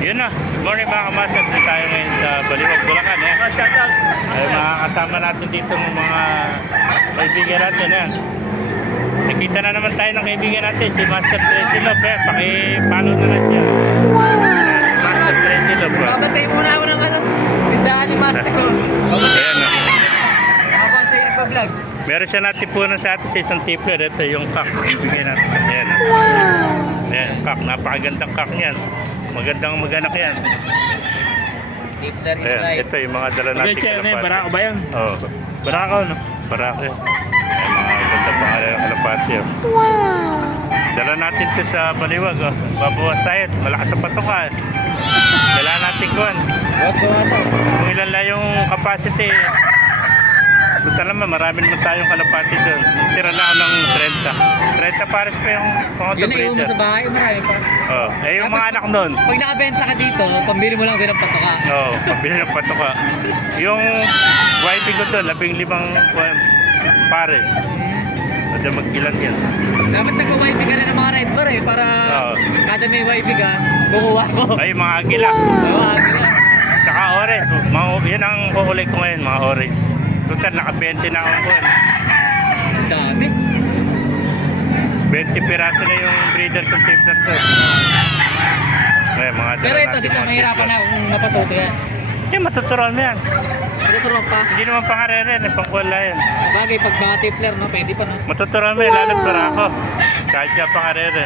Yun na. Good morning mga kamasad. Dito tayo ngayon sa Baliwag, Bulacan. Shoutout. Ay, mga kasama natin dito ng mga kaibigan natin. Yan. Nakita na naman tayo ng kaibigan natin, si Master Tresilo. Paki-follow na lang siya. Master Tresilo, bro. Babatay muna ako ng tindahan ni Master ko. Ayan na. Ako sa iyo pa-vlog. Meron siya natipunan sa atin sa isang tipler. Ito yung kak. Ibigay natin sa kanya. Ayan, kak. Napakagandang kak niyan. Magandang maganak yan. Tipler is Ayan, right. ito yung mga dala natin kalapati. Barako ba yun? Oo. Barako, no? Barako yun. Ayan, mga ganda pangalan ng kalapati. Oh. Dala natin ito sa Baliwag. Oh. Babawas tayo. Malakas sa patuka. Dala natin kuhan. Kung ilan lang yung capacity. Punta naman, marami naman tayong kalapati doon. Tira lang ako ng 30. 30 pares pa yung pangoto Yun ay breeder. sa bahay, marami pa. Oh. Eh, yung mga anak doon. Pag nakabenta ka dito, pambili mo lang din ang patoka. Oo, pabili ng patuka. Yung wiping ko doon, 15 pares. Pwede mag-ilan yan. Dapat nagwa-wifi ka rin ng mga red bar eh, para Oo. kada may wifi ka, kukuha ko. Ay, mga agila. Tawag na. Saka orange. Yan ang kukulay ko ngayon, mga orange. Total, naka-20 na ako ko. Ang dami. 20 piraso na yung breeder kong tipler ko. Ay, mga Pero dala ito, natin dito mga mahirapan tipler. na kung mapatuto yan. Hindi, matuturuan mo yan. Matuturuan pa. Hindi naman pangarere, pangkuwala yan. Bagay, pag mga tipler, no, pwede pa no. Matuturuan mo yan, lalo't para ako. Kahit siya pangarere.